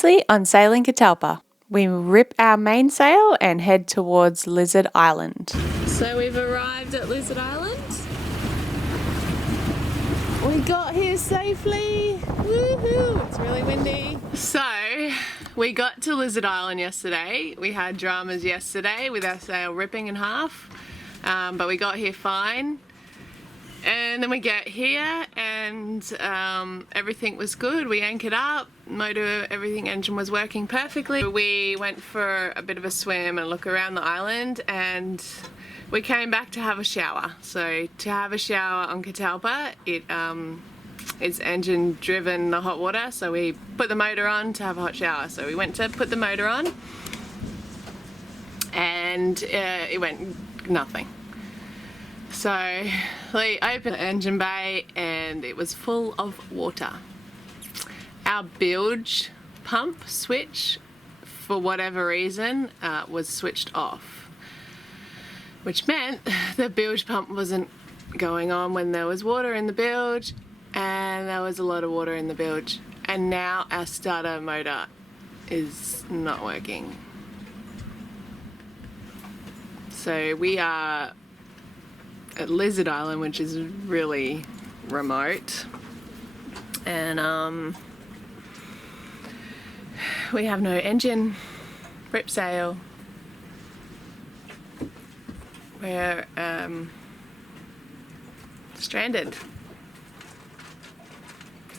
Previously on Sailing Catalpa, we rip our mainsail and head towards Lizard Island. So we've arrived at Lizard Island. We got here safely. Woohoo! It's really windy. So we got to Lizard Island yesterday. We had dramas yesterday with our sail ripping in half, but we got here fine. And then we get here and everything was good. We anchored up, motor, everything, engine was working perfectly. We went for a bit of a swim and look around the island, and we came back to have a shower. So to have a shower on Catalpa, it's engine driven, the hot water, so we put the motor on to have a hot shower. So we went to put the motor on and it went nothing. So we opened the engine bay and it was full of water. Our bilge pump switch, for whatever reason, was switched off, which meant the bilge pump wasn't going on when there was water in the bilge, and there was a lot of water in the bilge. And now our starter motor is not working. So we are at Lizard Island, which is really remote, and we have no engine, rip sail. We're stranded. So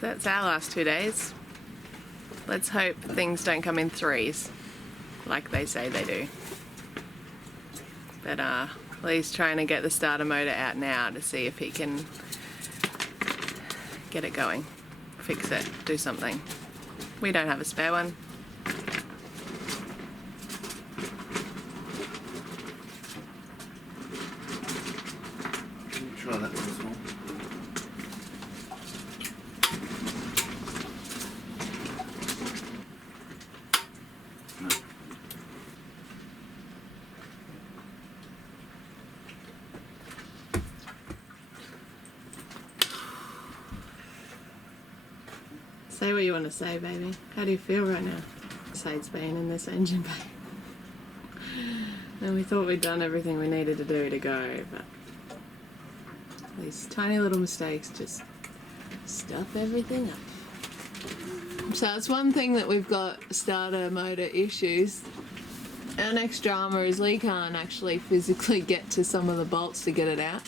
that's our last 2 days. Let's hope things don't come in threes like they say they do. But Lee's trying to get the starter motor out now to see if he can get it going, fix it, do something. We don't have a spare one. Try that one as well. Say what you want to say, baby. How do you feel right now? Besides being in this engine bay. And we thought we'd done everything we needed to do to go, but these tiny little mistakes just stuff everything up. So it's one thing that we've got starter motor issues. Our next drama is Lee can't actually physically get to some of the bolts to get it out.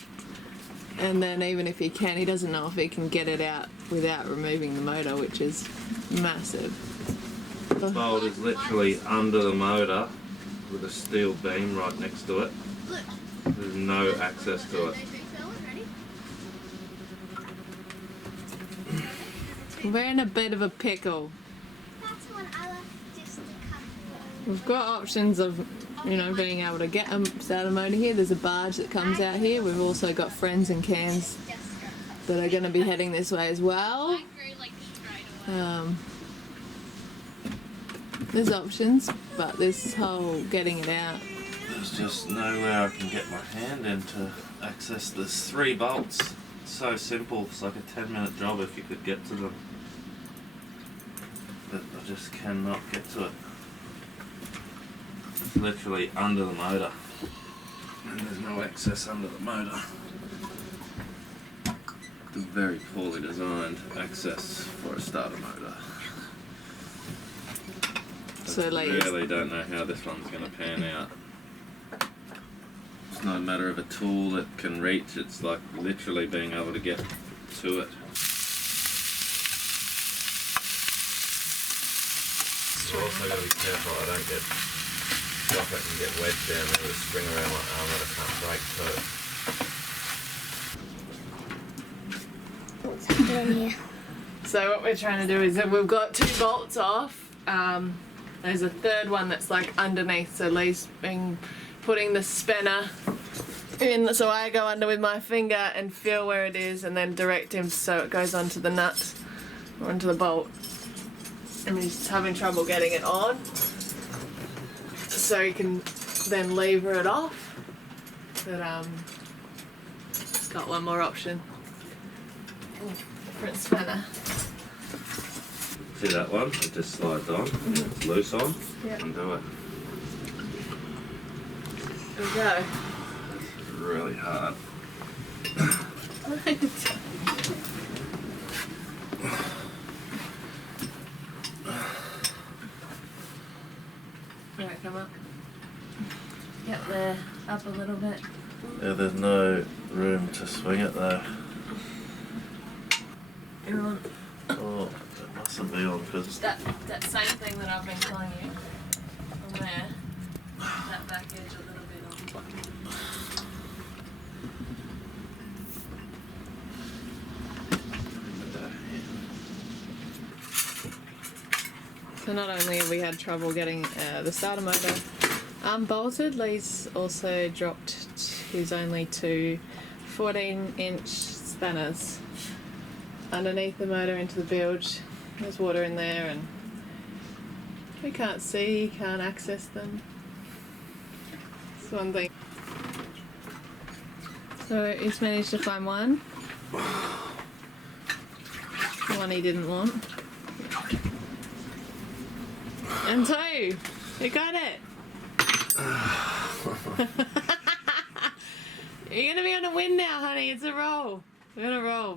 And then even if he can, he doesn't know if he can get it out without removing the motor, which is massive. The bolt is literally under the motor with a steel beam right next to it. There's no access to it. We're in a bit of a pickle. We've got options of, you know, being able to get a starter motor here. There's a barge that comes out here. We've also got friends and cans that are going to be heading this way as well. There's options, but this whole getting it out. There's just nowhere I can get my hand in to access. There's 3 bolts. It's so simple. It's like a 10-minute job if you could get to them. But I just cannot get to it. It's literally under the motor. And there's no access under the motor. It's a very poorly designed access for a starter motor. So I really don't know how this one's going to pan out. It's not a matter of a tool that can reach, it's like literally being able to get to it. You've also got to be careful I don't drop it and get wedged down there with a string around my arm that I can't break too. What's happening here? So what we're trying to do is that we've got 2 bolts off. There's a third one that's like underneath, so Lee's been putting the spanner in, so I go under with my finger and feel where it is and then direct him so it goes onto the nut or onto the bolt. And he's having trouble getting it on, so he can then lever it off. But it's got one more option. Different spanner. See that one? It just slides on. It's loose on. Yep. Undo it. There we go. It's really hard. Alright, come up. Yep, there. Up a little bit. Yeah, there's no room to swing it though. You're on. Oh, it mustn't be on because That same thing that I've been telling you. From there. That back edge a little bit on. So not only have we had trouble getting the starter motor unbolted, Lee's also dropped his only two 14-inch spanners underneath the motor into the bilge. There's water in there and we can't see, can't access them. That's one thing. So he's managed to find one. The one he didn't want. And two! You got it! You're gonna be on a win now, honey. It's a roll. We're gonna roll.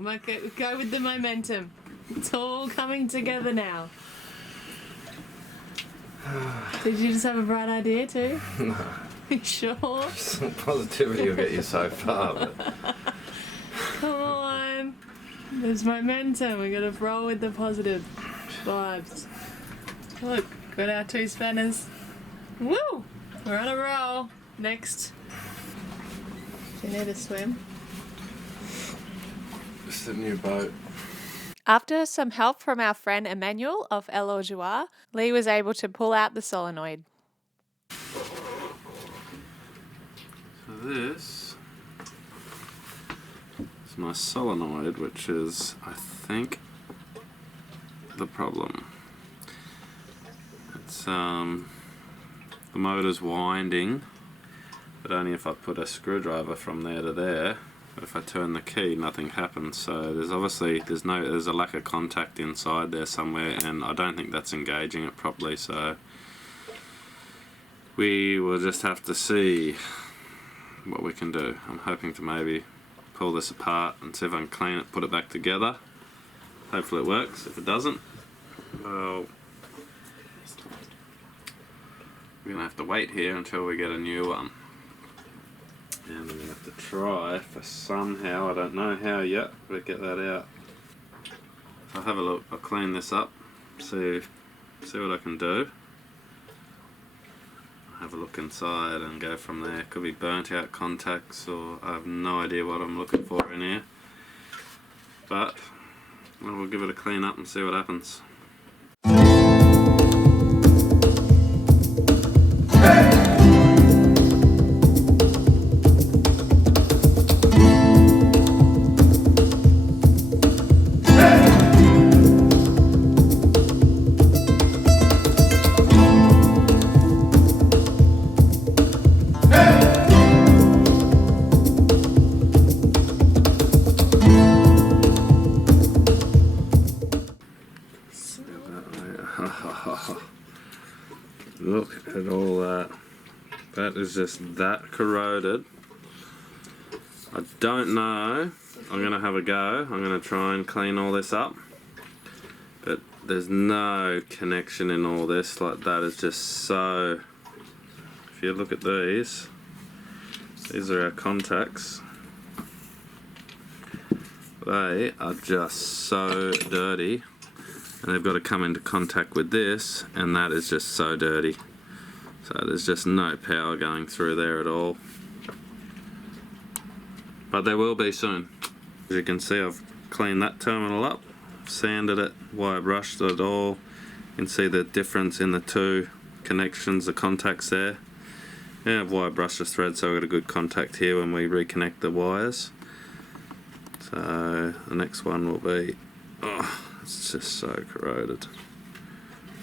Go with the momentum. It's all coming together now. Did you just have a bright idea too? no. You sure? Some positivity will get you so far. But... Come on. There's momentum. We gotta roll with the positive vibes. Look, got our two spanners. Woo! We're on a roll. Next. Do you need to swim? Just a new boat. After some help from our friend Emmanuel of El Aujois, Lee was able to pull out the solenoid. So this is my solenoid, which is, I think, the problem. It's the motor's winding, but only if I put a screwdriver from there to there. But if I turn the key, nothing happens. So there's obviously there's a lack of contact inside there somewhere, and I don't think that's engaging it properly. So we will just have to see what we can do. I'm hoping to maybe pull this apart and see if I can clean it, put it back together. Hopefully it works. If it doesn't, well, we're gonna have to wait here until we get a new one. And we're going to have to try for somehow, I don't know how yet, but get that out. I'll have a look, I'll clean this up, see what I can do. I'll have a look inside and go from there. Could be burnt out contacts, or I have no idea what I'm looking for in here. But we'll give it a clean up and see what happens. Look at all that. That is just that corroded. I don't know. I'm going to have a go. I'm going to try and clean all this up. But there's no connection in all this. Like, that is just so... If you look at these are our contacts. They are just so dirty. And they've got to come into contact with this, and that is just so dirty. So there's just no power going through there at all. But there will be soon. As you can see, I've cleaned that terminal up, sanded it, wire brushed it all. You can see the difference in the two connections, the contacts there. Yeah, I've wire brushed the thread so we've got a good contact here when we reconnect the wires. So the next one will be, oh, it's just so corroded.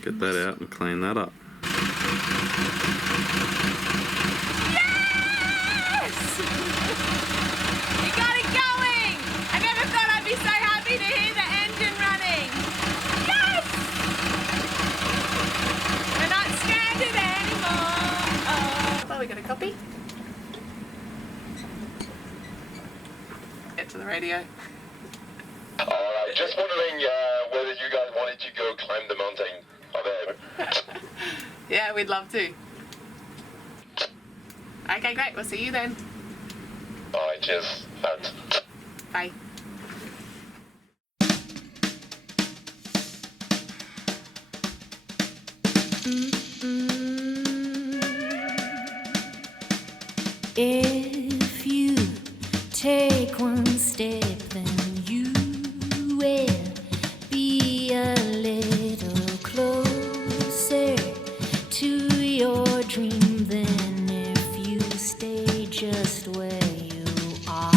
Get that out and clean that up. Yes! You got it going! I never thought I'd be so happy to hear the engine running. Yes! Copy? Get to the radio. Alright, just wondering whether you guys wanted to go climb the mountain over there. Yeah, we'd love to. Okay, great. We'll see you then. Alright, cheers. Out. Bye. If you take one step, then you will be a little closer to your dream than if you stay just where you are.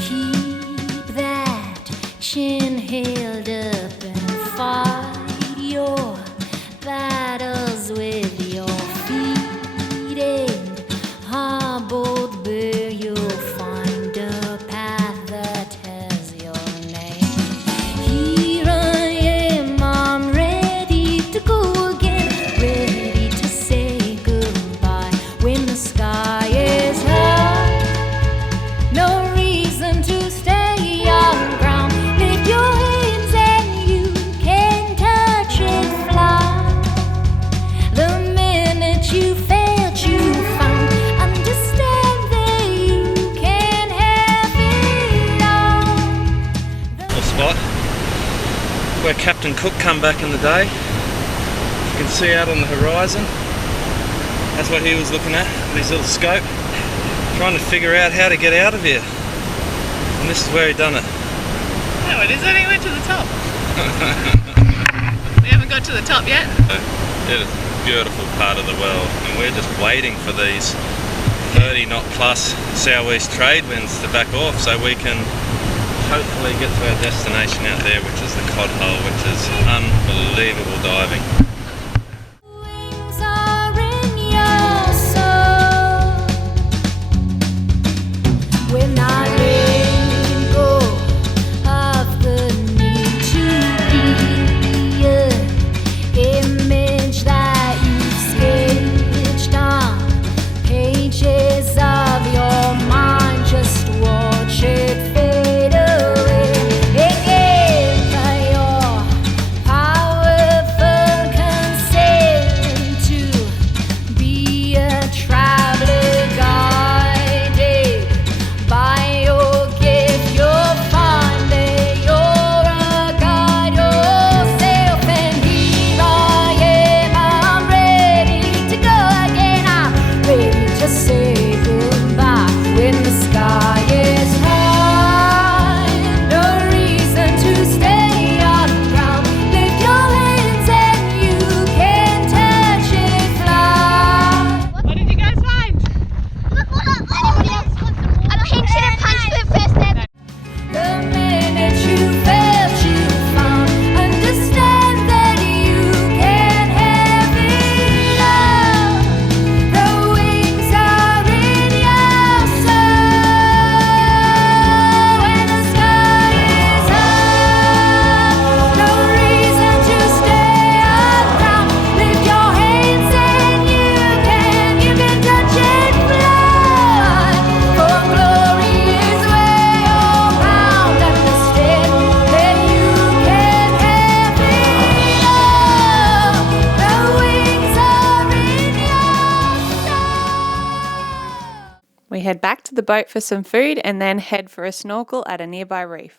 Keep that chin held up and fight your battles with your feet and both bear, you'll find a path that has your name. Here I am, I'm ready to go again, ready to say goodbye when the sky is high. No reason to stay on ground. Lift your hands and you can touch and fly. The minute you felt you found. Spot where Captain Cook come back in the day. You can see out on the horizon. That's what he was looking at with his little scope, trying to figure out how to get out of here. And this is where he done it. No, it isn't. He went to the top. We haven't got to the top yet. It is a beautiful part of the world, and we're just waiting for these 30 knot plus southeast trade winds to back off so we can hopefully get to our destination out there, which is the Cod Hole, which is unbelievable diving. Wings are in your soul. We're not letting go of the need to be an image that you've sketched on pages of your mind. Just watch it fade away. We head back to the boat for some food and then head for a snorkel at a nearby reef.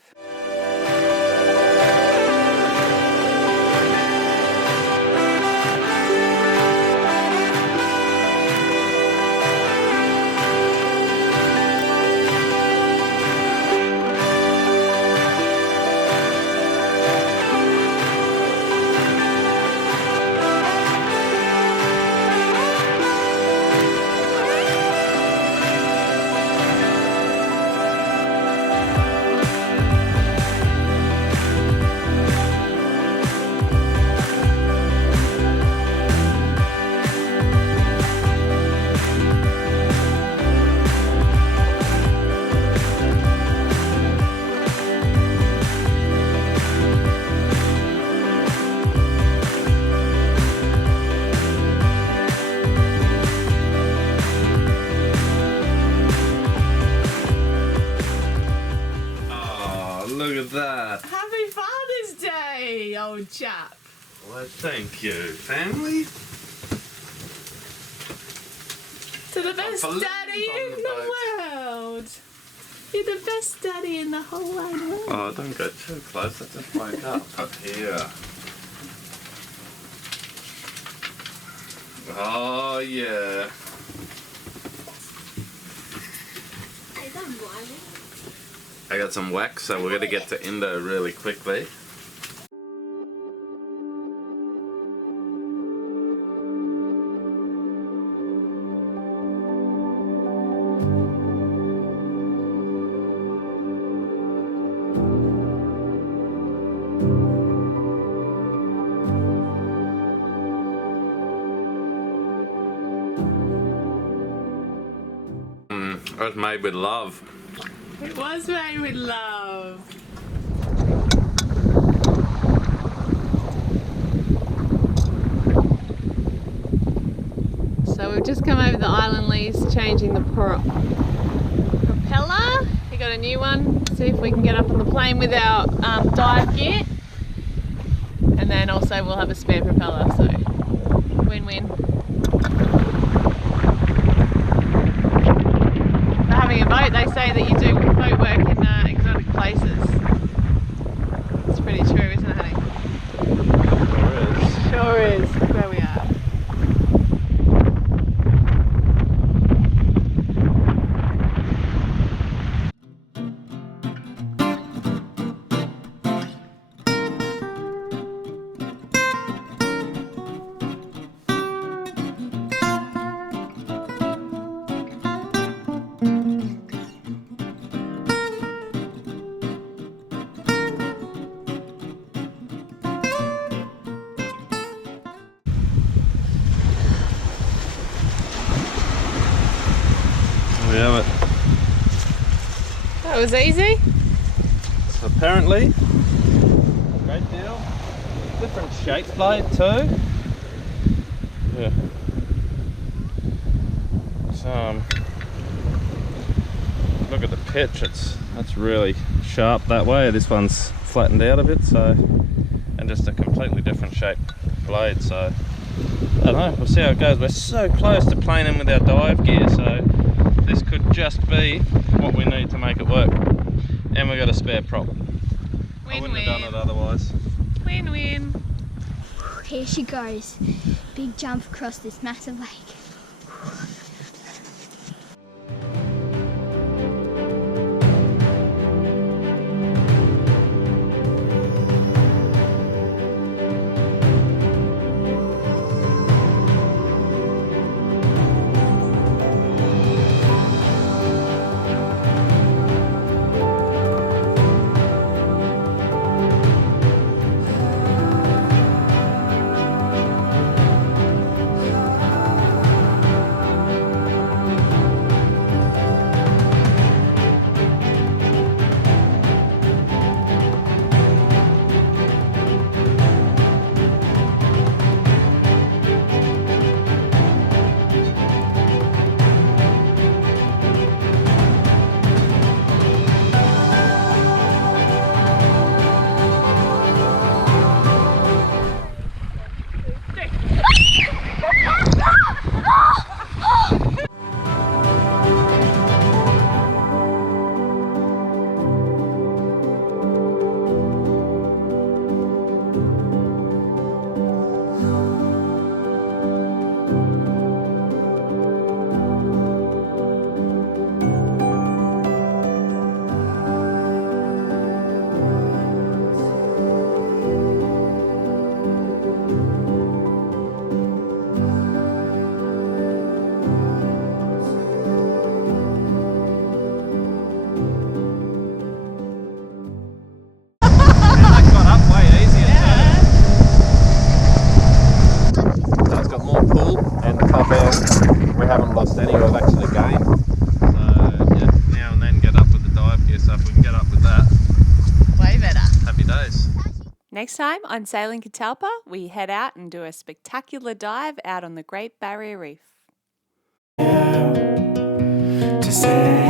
look at that. Happy Father's Day, old chap. Well, thank you, family. To the best balloons daddy on in the the world. You're the best daddy in the whole wide world. Oh, don't go too close. I just woke up here. Oh, yeah. I got some wax, so we're going to get to Indo really quickly. It was made with love. It was made with love. So we've just come over the island lease, changing the propeller. We got a new one. See if we can get up on the plane with our dive gear. And then also we'll have a spare propeller, so win-win. For having a boat, they say that you do boat work in exotic places. It's pretty true, isn't it, honey? Sure is. Where we are. We have it. That was easy. So apparently, a great deal. Different shape blade too. Yeah. So look at the pitch. That's really sharp that way. This one's flattened out a bit. So, and just a completely different shaped blade. So I don't know. We'll see how it goes. We're so close to planing with our dive gear. So this could just be what we need to make it work. And we got a spare prop. I wouldn't have done it otherwise. Win-win. Here she goes. Big jump across this massive lake. We haven't lost any, we've actually gained. So yeah, now and then get up with the dive gear, so if we can get up with that, Way better. happy days. Next time on Sailing Catalpa, we head out and do a spectacular dive out on the Great Barrier Reef. To say